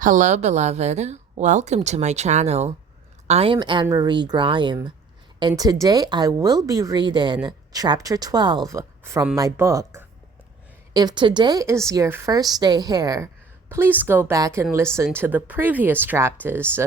Hello, beloved. Welcome to my channel. I am Anne-Marie Graham, and today I will be reading chapter 12 from my book. If today is your first day here, please go back and listen to the previous chapters.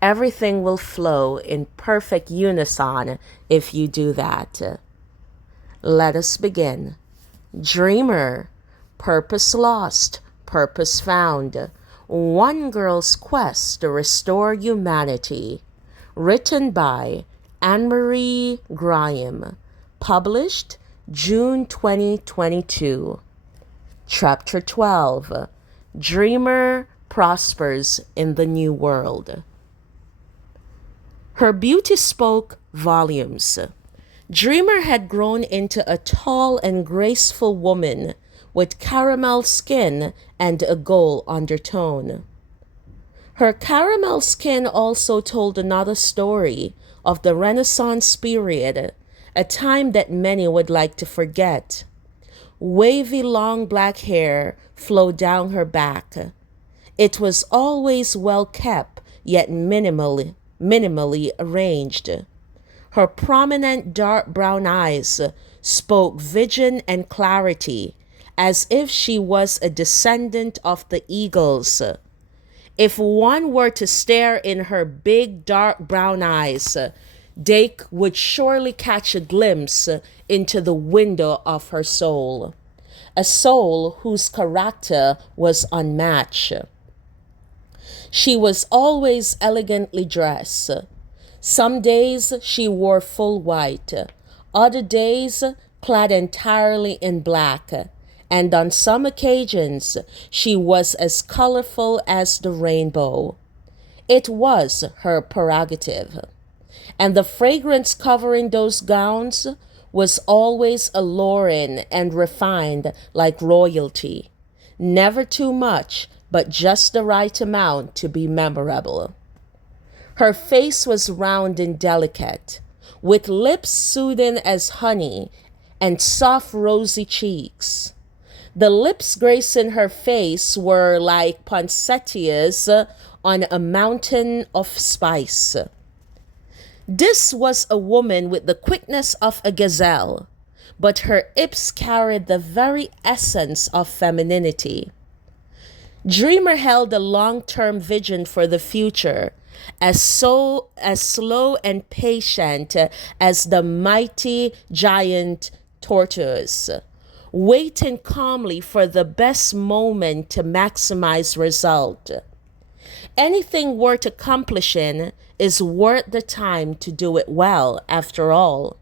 Everything will flow in perfect unison if you do that. Let us begin. Dreamer, purpose lost, purpose found. One Girl's Quest to Restore Humanity. Written by Anne-Marie Graham. Published June 2022. Chapter 12. Dreamer Prospers in the New World. Her beauty spoke volumes. Dreamer had grown into a tall and graceful woman with caramel skin and a gold undertone. Her caramel skin also told another story of the Renaissance period, a time that many would like to forget. Wavy long black hair flowed down her back. It was always well kept, yet minimally arranged. Her prominent dark brown eyes spoke vision and clarity, as if she was a descendant of the eagles. If one were to stare in her big dark brown eyes, they would surely catch a glimpse into the window of her soul, a soul whose character was unmatched. She was always elegantly dressed. Some days she wore full white, other days clad entirely in black, and on some occasions she was as colorful as the rainbow. It was her prerogative, and the fragrance covering those gowns was always alluring and refined like royalty. Never too much, but just the right amount to be memorable. Her face was round and delicate, with lips soothing as honey and soft rosy cheeks. The lips gracing her face were like poinsettias on a mountain of spice. This was a woman with the quickness of a gazelle, but her lips carried the very essence of femininity. Dreamer held a long-term vision for the future, as slow and patient as the mighty giant tortoise, waiting calmly for the best moment to maximize result. Anything worth accomplishing is worth the time to do it well, after all.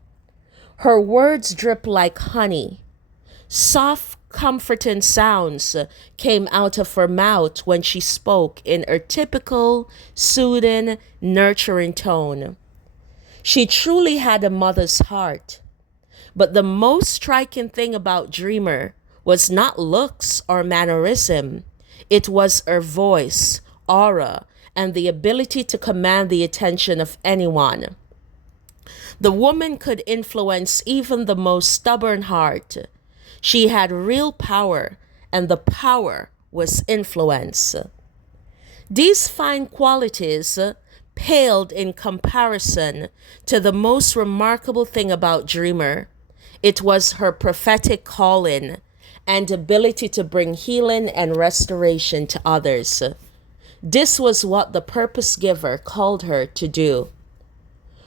Her words dripped like honey. Soft, comforting sounds came out of her mouth when she spoke in her typical, soothing, nurturing tone. She truly had a mother's heart. But the most striking thing about Dreamer was not looks or mannerism. It was her voice, aura, and the ability to command the attention of anyone. The woman could influence even the most stubborn heart. She had real power, and the power was influence. These fine qualities paled in comparison to the most remarkable thing about Dreamer. It was her prophetic calling and ability to bring healing and restoration to others. This was what the purpose giver called her to do.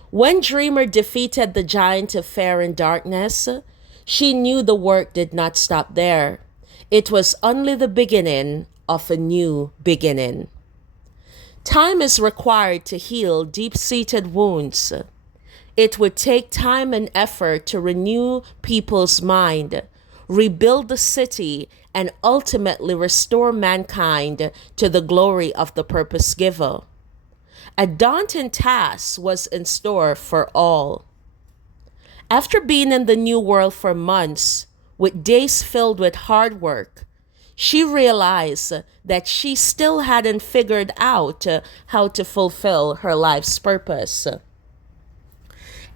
When Dreamer defeated the giant of fear and darkness, she knew the work did not stop there. It was only the beginning of a new beginning. Time is required to heal deep-seated wounds. It would take time and effort to renew people's mind, rebuild the city, and ultimately restore mankind to the glory of the purpose giver. A daunting task was in store for all. After being in the new world for months, with days filled with hard work, she realized that she still hadn't figured out how to fulfill her life's purpose.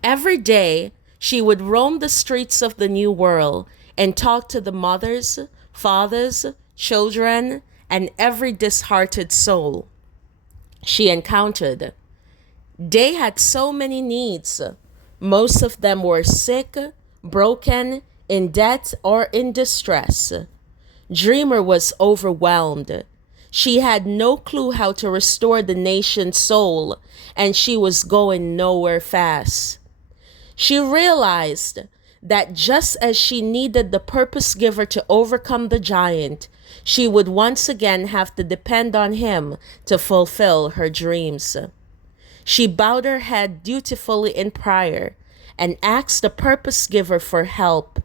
Every day, she would roam the streets of the new world and talk to the mothers, fathers, children, and every disheartened soul she encountered. They had so many needs. Most of them were sick, broken, in debt, or in distress. Dreamer was overwhelmed. She had no clue how to restore the nation's soul, and she was going nowhere fast. She realized that just as she needed the purpose giver to overcome the giant, she would once again have to depend on him to fulfill her dreams. She bowed her head dutifully in prayer and asked the purpose giver for help.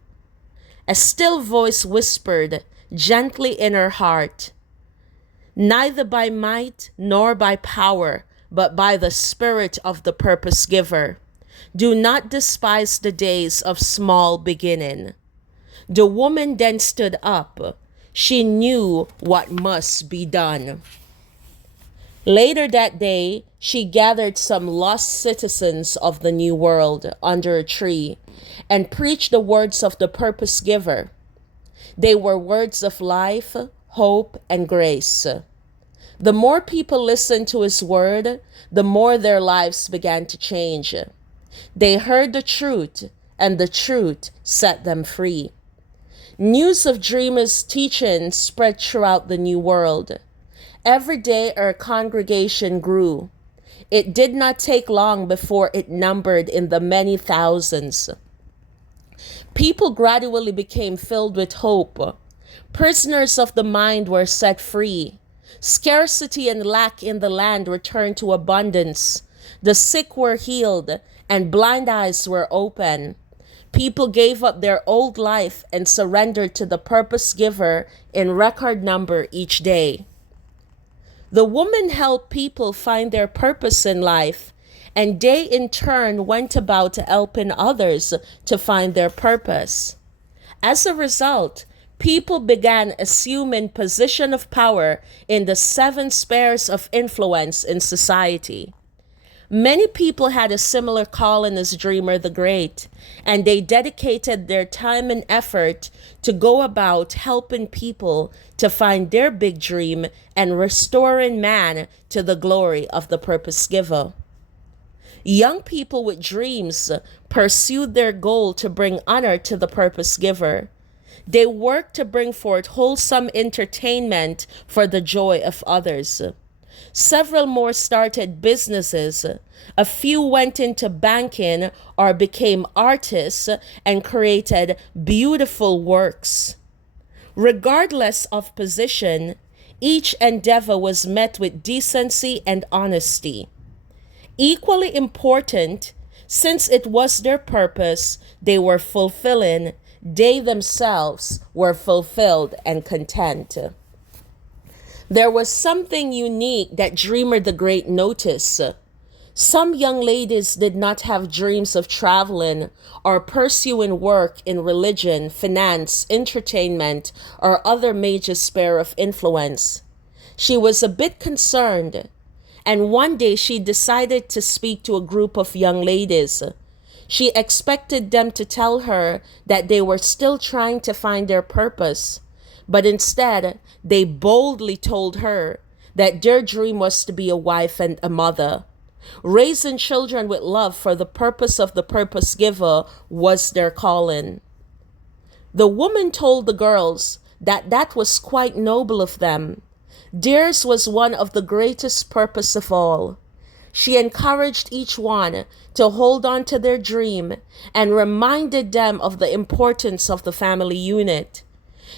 A still voice whispered gently in her heart, "Neither by might nor by power, but by the Spirit of the purpose giver. Do not despise the days of small beginning." The woman then stood up. She knew what must be done. Later that day, she gathered some lost citizens of the New World under a tree and preached the words of the purpose giver. They were words of life, hope, and grace. The more people listened to his word, the more their lives began to change. They heard the truth, and the truth set them free. News of Dreamer's teaching spread throughout the New World. Every day our congregation grew. It did not take long before it numbered in the many thousands. People gradually became filled with hope. Prisoners of the mind were set free. Scarcity and lack in the land returned to abundance. The sick were healed, and blind eyes were open. People gave up their old life and surrendered to the purpose giver in record number each day. The woman helped people find their purpose in life, and they in turn went about helping others to find their purpose. As a result, people began assuming position of power in the 7 spheres of influence in society. Many people had a similar calling as Dreamer the Great, and they dedicated their time and effort to go about helping people to find their big dream and restoring man to the glory of the purpose giver. Young people with dreams pursued their goal to bring honor to the purpose giver. They worked to bring forth wholesome entertainment for the joy of others. Several more started businesses. A few went into banking or became artists and created beautiful works. Regardless of position, each endeavor was met with decency and honesty. Equally important, since it was their purpose they were fulfilling, they themselves were fulfilled and content. There was something unique that Dreamer the Great noticed. Some young ladies did not have dreams of traveling or pursuing work in religion, finance, entertainment, or other major sphere of influence. She was a bit concerned, and one day she decided to speak to a group of young ladies. She expected them to tell her that they were still trying to find their purpose, but instead they boldly told her that their dream was to be a wife and a mother. Raising children with love for the purpose of the purpose giver was their calling. The woman told the girls that that was quite noble of them. Theirs was one of the greatest purpose of all. She encouraged each one to hold on to their dream and reminded them of the importance of the family unit.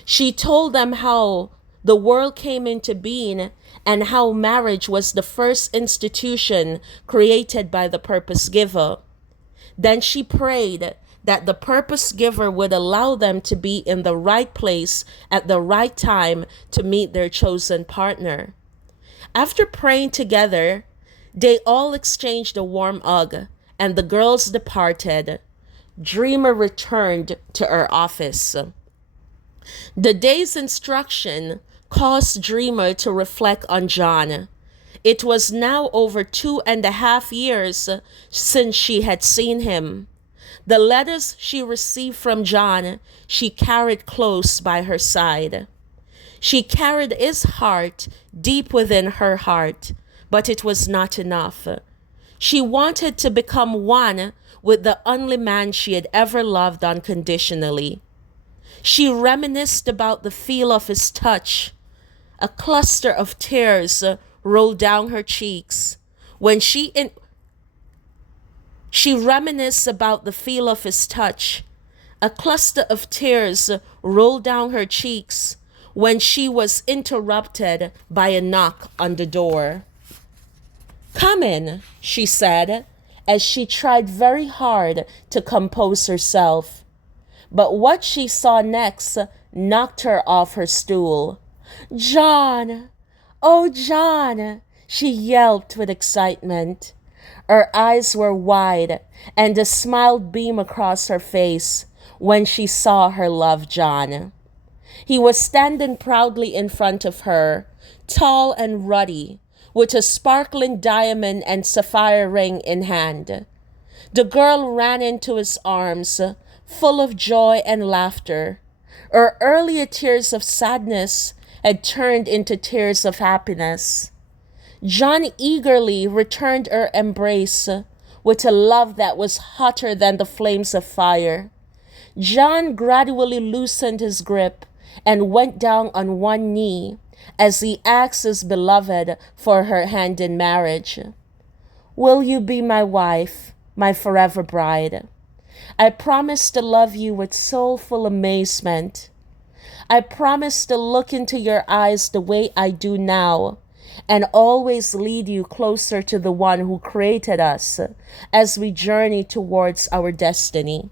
She told them how the world came into being and how marriage was the first institution created by the purpose giver. Then she prayed that the purpose giver would allow them to be in the right place at the right time to meet their chosen partner. After praying together, they all exchanged a warm hug, and the girls departed. Dreamer returned to her office. The day's instruction caused Dreamer to reflect on John. It was now over 2.5 years since she had seen him. The letters she received from John she carried close by her side. She carried his heart deep within her heart, but it was not enough. She wanted to become one with the only man she had ever loved unconditionally. She reminisced about the feel of his touch. A cluster of tears rolled down her cheeks when she reminisced about the feel of his touch. A cluster of tears rolled down her cheeks when she was interrupted by a knock on the door. "Come in," she said, as she tried very hard to compose herself. But what she saw next knocked her off her stool. "John! Oh, John!" she yelped with excitement. Her eyes were wide, and a smile beamed across her face when she saw her love John. He was standing proudly in front of her, tall and ruddy, with a sparkling diamond and sapphire ring in hand. The girl ran into his arms, full of joy and laughter. Her earlier tears of sadness had turned into tears of happiness. John eagerly returned her embrace with a love that was hotter than the flames of fire. John gradually loosened his grip and went down on one knee as he asked his beloved for her hand in marriage. "Will you be my wife, my forever bride? I promise to love you with soulful amazement. I promise to look into your eyes the way I do now and always lead you closer to the one who created us as we journey towards our destiny."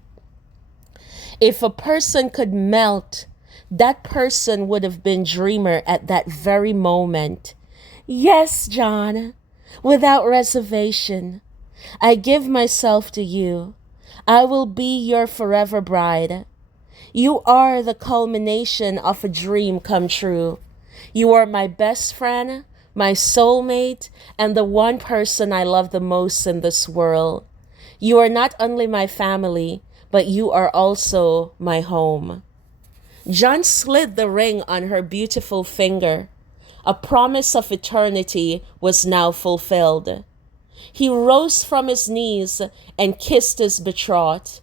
If a person could melt, that person would have been Dreamer at that very moment. "Yes, John, without reservation. I give myself to you. I will be your forever bride. You are the culmination of a dream come true. You are my best friend, my soulmate, and the one person I love the most in this world. You are not only my family, but you are also my home." John slid the ring on her beautiful finger. A promise of eternity was now fulfilled. He rose from his knees and kissed his betrothed,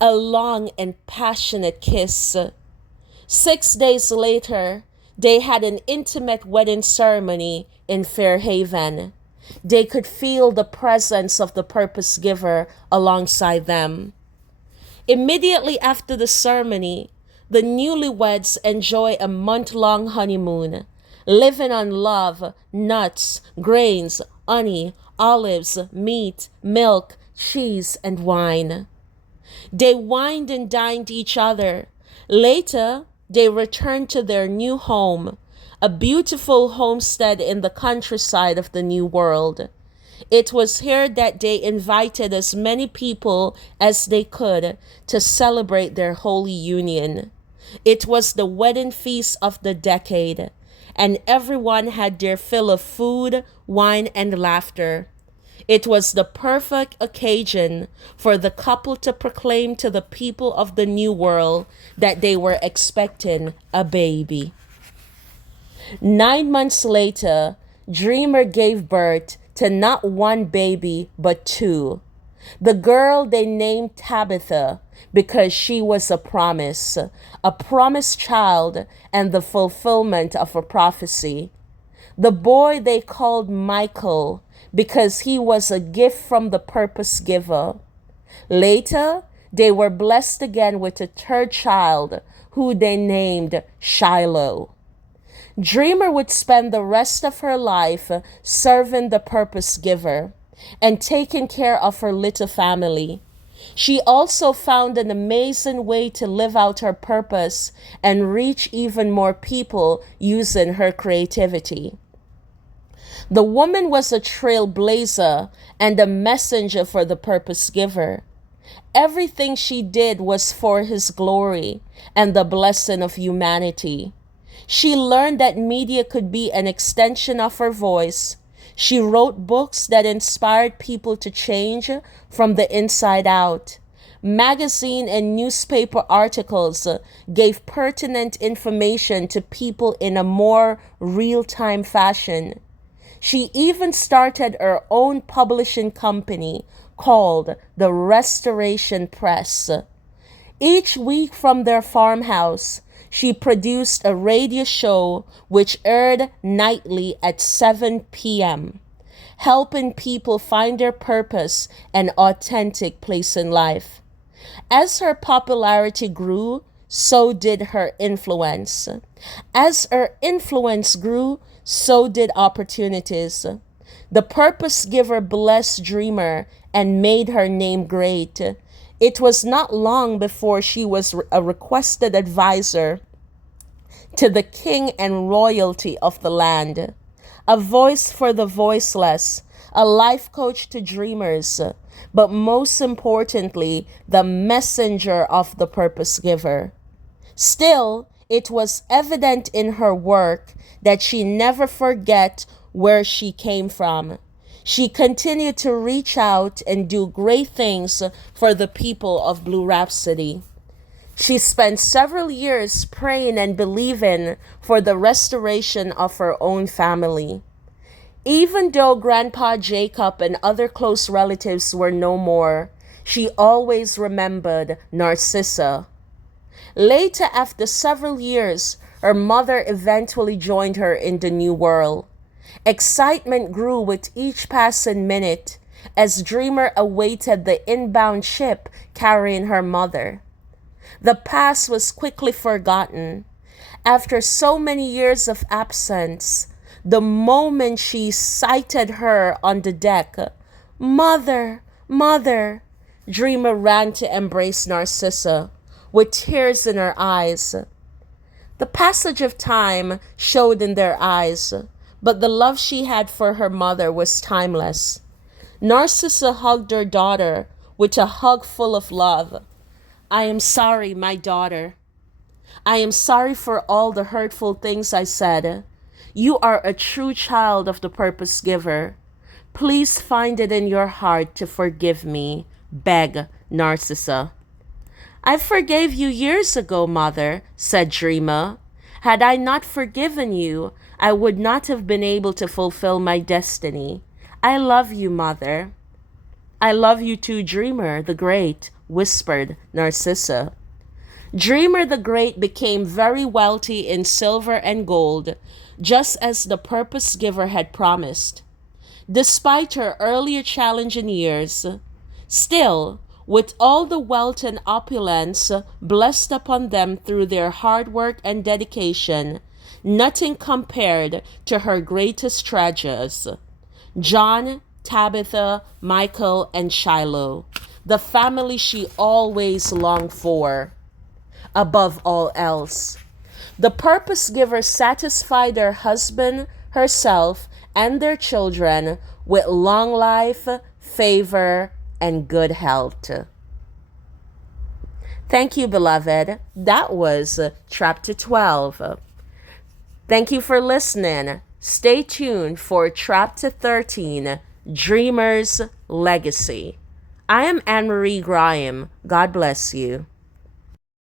a long and passionate kiss. 6 days later, they had an intimate wedding ceremony in Fairhaven. They could feel the presence of the purpose giver alongside them. Immediately after the ceremony, the newlyweds enjoy a month-long honeymoon, living on love, nuts, grains, honey, olives, meat, milk, cheese, and wine. They wined and dined each other. Later, they returned to their new home, a beautiful homestead in the countryside of the New World. It was here that they invited as many people as they could to celebrate their holy union. It was the wedding feast of the decade, and everyone had their fill of food, wine, and laughter. It was the perfect occasion for the couple to proclaim to the people of the New World that they were expecting a baby. 9 months later, Dreamer gave birth to not one baby, but 2. The girl they named Tabitha because she was a promised child and the fulfillment of a prophecy. The boy they called Michael because he was a gift from the purpose giver. Later, they were blessed again with a 3rd child who they named Shiloh. Dreamer would spend the rest of her life serving the purpose giver and taking care of her little family. She also found an amazing way to live out her purpose and reach even more people using her creativity. The woman was a trailblazer and a messenger for the purpose giver. Everything she did was for his glory and the blessing of humanity. She learned that media could be an extension of her voice. She wrote books that inspired people to change from the inside out, Magazine and newspaper articles gave pertinent information to people in a more real-time fashion. She even started her own publishing company called the Restoration Press. Each week from their farmhouse, she produced a radio show which aired nightly at 7 p.m., helping people find their purpose and authentic place in life. As her popularity grew, so did her influence. As her influence grew, so did opportunities. The purpose giver blessed Dreamer and made her name great. It was not long before she was a requested advisor to the king and royalty of the land, a voice for the voiceless, a life coach to dreamers, but most importantly, the messenger of the purpose giver. Still, it was evident in her work that she never forget where she came from. She continued to reach out and do great things for the people of Blue Rhapsody. She spent several years praying and believing for the restoration of her own family. Even though Grandpa Jacob and other close relatives were no more, she always remembered Narcissa. Later, after several years, her mother eventually joined her in the new world. Excitement grew with each passing minute as Dreamer awaited the inbound ship carrying her mother. The past was quickly forgotten. After so many years of absence, the moment she sighted her on the deck, "Mother, Mother," Dreamer ran to embrace Narcissa with tears in her eyes. The passage of time showed in their eyes, but the love she had for her mother was timeless. Narcissa hugged her daughter with a hug full of love. "I am sorry, my daughter. I am sorry for all the hurtful things I said. You are a true child of the purpose giver. Please find it in your heart to forgive me," begged Narcissa. "I forgave you years ago, Mother," said Dreamer. "Had I not forgiven you, I would not have been able to fulfill my destiny. I love you, Mother." "I love you too, Dreamer the Great," whispered Narcissa. Dreamer the Great became very wealthy in silver and gold, just as the purpose giver had promised. Despite her earlier challenging years, still, with all the wealth and opulence blessed upon them through their hard work and dedication, nothing compared to her greatest treasures: John, Tabitha, Michael, and Shiloh, the family she always longed for. Above all else, the purpose giver satisfied her husband, herself, and their children with long life, favor, and good health. Thank you, beloved. That was chapter 12. Thank you for listening. Stay tuned for chapter 13, Dreamer's Legacy. I am Anne Marie Graham. God bless you.